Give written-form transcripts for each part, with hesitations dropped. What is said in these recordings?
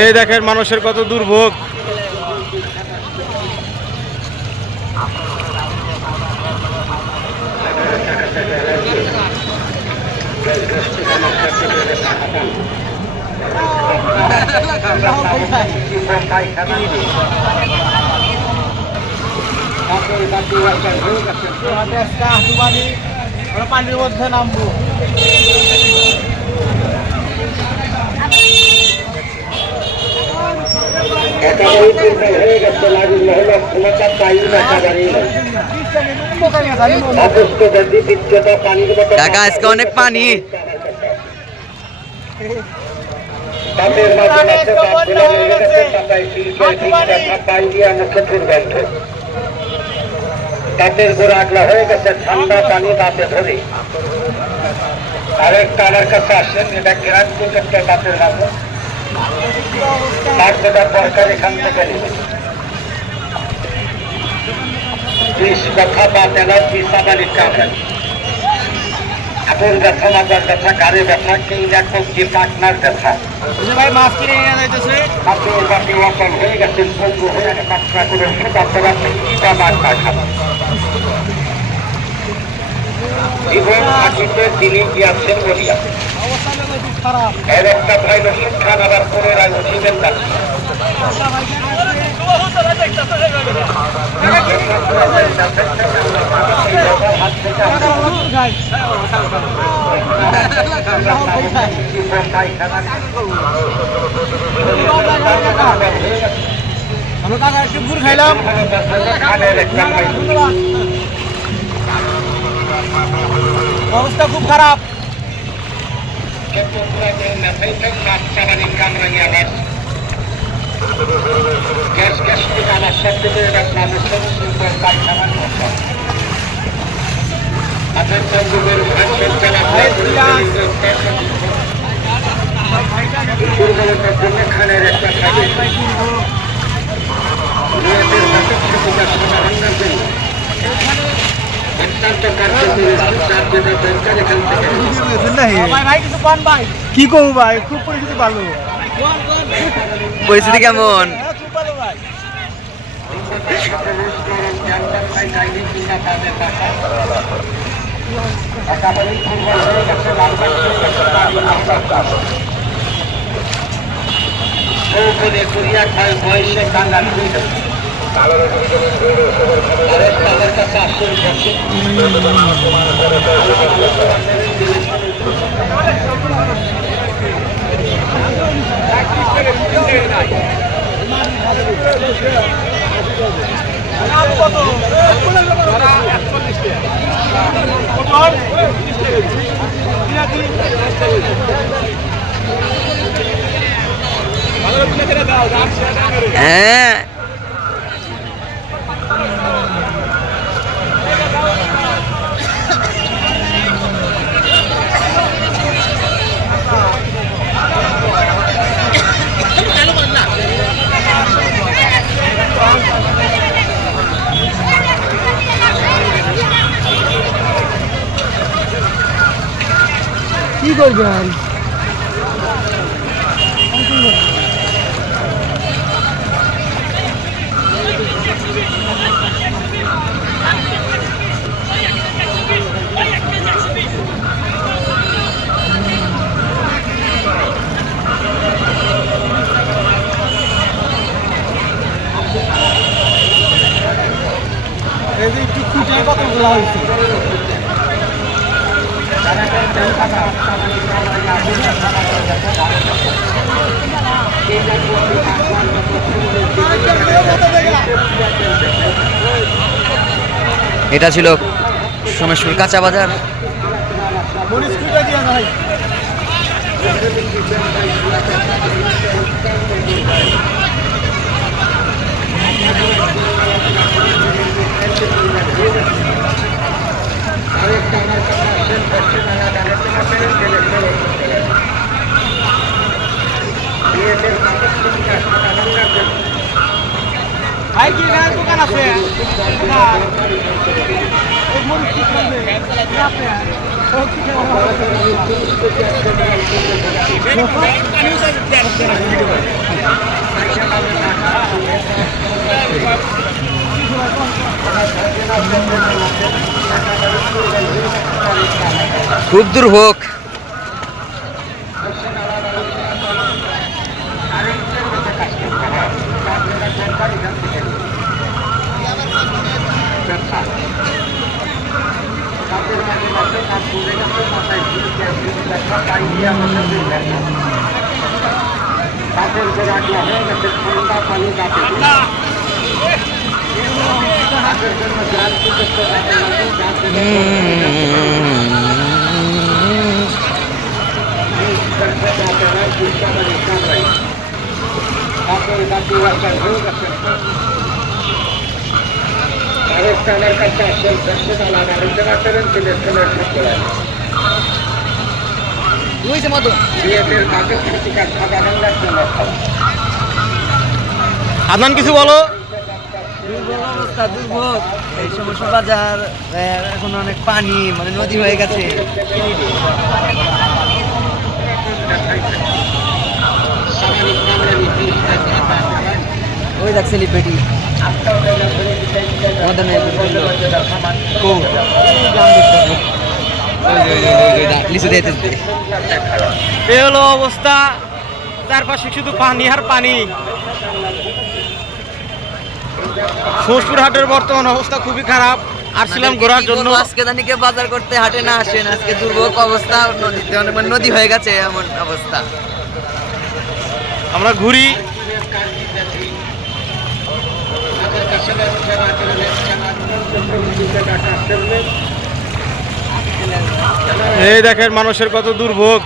এই দেখেন মানুষের কত দুর্ভোগ। পানির মধ্যে নামবো। কাকা আজকে অনেক পানি। তাদের গোড়া আগলা হয়ে গেছে ঠান্ডা পানি দাঁতে ধরে। আরেকটা আমার কাছে আসেন, এটা গ্রাম থেকে একটা দাঁতের মাঝে তার যেটা দরকার এখান থেকে নেবে। বিষ ব্যথা বা অ্যালার্জি সাবালির কামড়ায়, হাতের ব্যথা, মাথার ব্যথা, ঘাড়ে ব্যথা, কিংবা কবজি পাকনার ব্যথা, মাছ কিনে নিয়ে যাইতেছে। হাতের বাকি অচল হয়ে গেছেন, পঙ্গু হয়ে গেছে, পাকনা করে আপনারা মাছ না খাবেন। জীবন থাকিতে তিনি গিয়াছেন বলিয়া এর একটা ভাই শিক্ষা নেবার পুনরায় উঠিবেন না। খাইলাম অবস্থা খুব খারাপ। কি করবো ভাই, খুব পরিস্থিতি ভালো। পরিস্থিতি কেমন? বয়সে কান্দার কাছে আসেন হ্যাঁ কি করবেন? কথা বলা হয়েছে। এটা ছিল সোমেশপুর কাঁচা বাজার। ভাই কি দোকান আছে? খুব দুর্ভোগ। আদনান কিছু বলো। অবস্থা দুর্ভোগ। এই সমস্ত বাজার এখন অনেক পানি, মানে নদী হয়ে গেছে। ওই দেখ সেলিব্রিটি এ হলো অবস্থা, চারপাশে শুধু পানি আর পানি। সোমপুর হাটের বর্তমান অবস্থা খুবই খারাপ। আসছিলাম ঘোরার জন্য। আজকে দানিকে বাজার করতে হাটে না আসেন, আজকে দুর্ভোগ অবস্থা, নদীতে অনেক নদী হয়ে গেছে এমন অবস্থা। আমরা ঘুরি। এই দেখেন মানুষের কত দুর্ভোগ।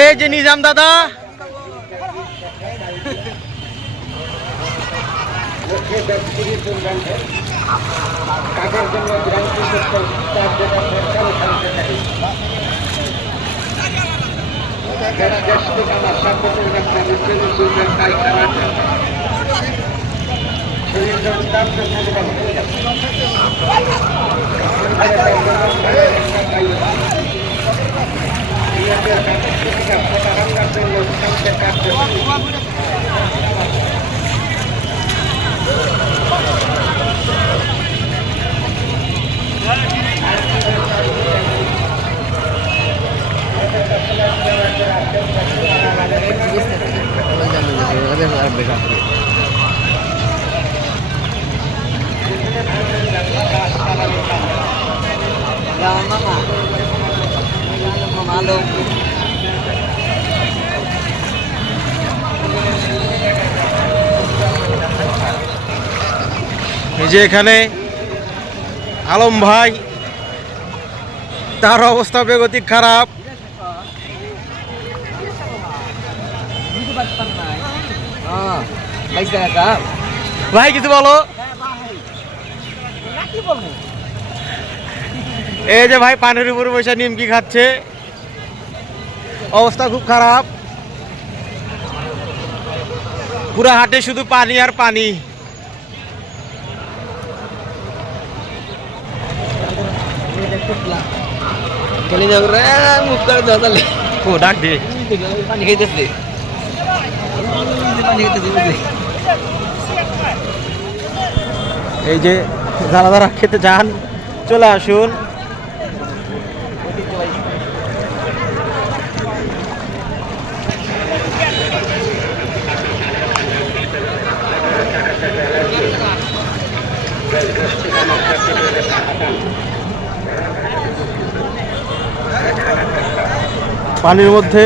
এই যে নিজাম দাদা, এই যে এখানে আলম ভাই, তার অবস্থা বেগতিক খারাপ। ভাই কিছু বলো। এই যে ভাই পানির উপর বসে নিমকি খাচ্ছে, অবস্থা খুব খারাপ। পুরা হাটে শুধু পানি আর পানি। ডাক দে, পানি খাইতেছে। এই যে যারা যারা খেতে চান চলে আসুন। পানির মধ্যে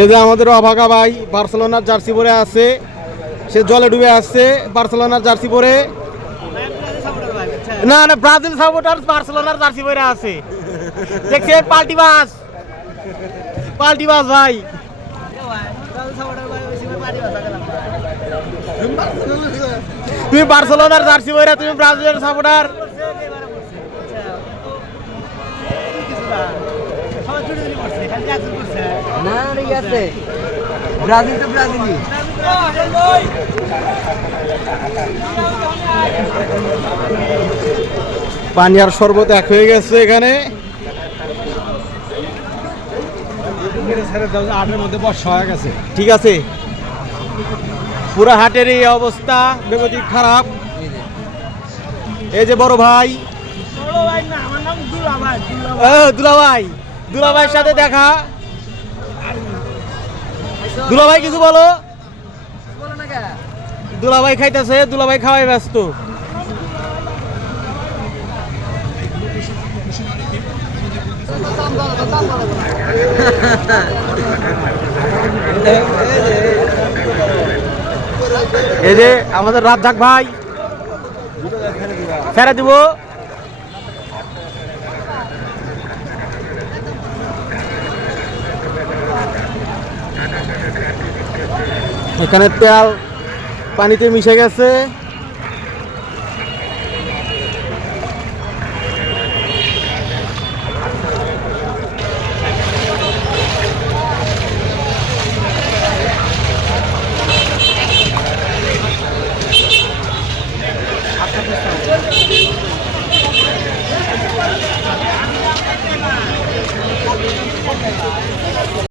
এই যে আমাদের অভাগা ভাই বার্সেলোনার জার্সি পরে আছে, সে জলে ডুবে আসছে বার্সেলোনার জার্সি পরে। না না, ব্রাজিল সাপোর্টার বার্সেলোনার জার্সি পরে আছে, দেখছে পাল্টি বাস। পাল্টি বাস ভাই। তুমি বার্সেলোনার জার্সি পরে তুমি ব্রাজিলের সাপোর্টার। না ঠিক আছে, ব্রাজিল তো ব্রাজিলই। পানি আর শরবত এক হয়ে গেছে এখানে। আটের মধ্যে বর্ষা হয়ে গেছে। ঠিক আছে, পুরো হাটের এই অবস্থা বেগতিক খারাপ। এই যে বড় ভাই, দুলাভাই, দুলাভাইয়ের সাথে দেখা। দুলাভাই কিছু বলো। দুলাভাই খাইতেছে, দুলাভাই খাওয়াই ব্যস্ত। এই যে আমাদের রাজ্জাক ভাই ছেড়ে দিব। এখানে তেল পানিতে মিশে গেছে।